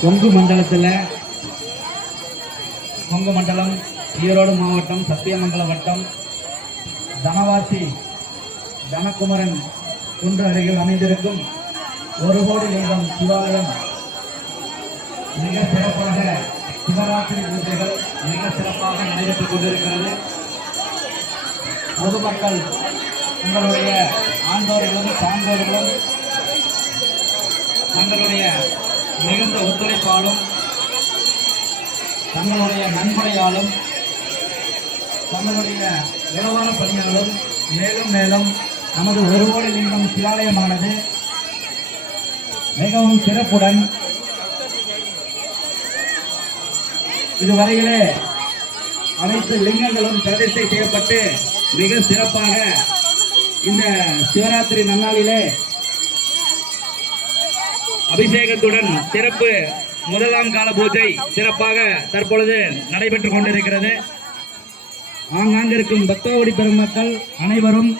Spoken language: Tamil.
கொங்கு மண்டலத்தில் கொங்கு மண்டலம் ஈரோடு மாவட்டம் சத்தியமங்கல வட்டம் தனவாசி தனகுமரன் குன்று அருகில் அமைந்திருக்கும் ஒரு கோடி லிங்கம் சிவாலயம் மிக சிறப்பாக சிவராத்திரி பூஜைகள் மிக சிறப்பாக நடைபெற்றுக் கொண்டிருக்கிறது. பொதுமக்கள் உங்களுடைய ஆண்டோர்களும் சான்றோர்களும் தங்களுடைய மிகுந்த ஒத்துழைப்பாலும் தங்களுடைய நன்முறையாலும் தங்களுடைய இலவான பணியாலும் மேலும் மேலும் நமது ஒரு கோடி லிங்கம் சிவாலயமானது மிகவும் சிறப்புடன் இதுவரையிலே அனைத்து லிங்கங்களும் பிரதிஷ்டை செய்யப்பட்டு மிக சிறப்பாக இந்த சிவராத்திரி நன்னாளிலே அபிஷேகத்துடன் சிறப்பு முதலாம் கால பூஜை சிறப்பாக தற்பொழுது நடைபெற்றுக் கொண்டிருக்கிறது. ஆங்காங்கிருக்கும் பக்தோடி பெருமக்கள் அனைவரும்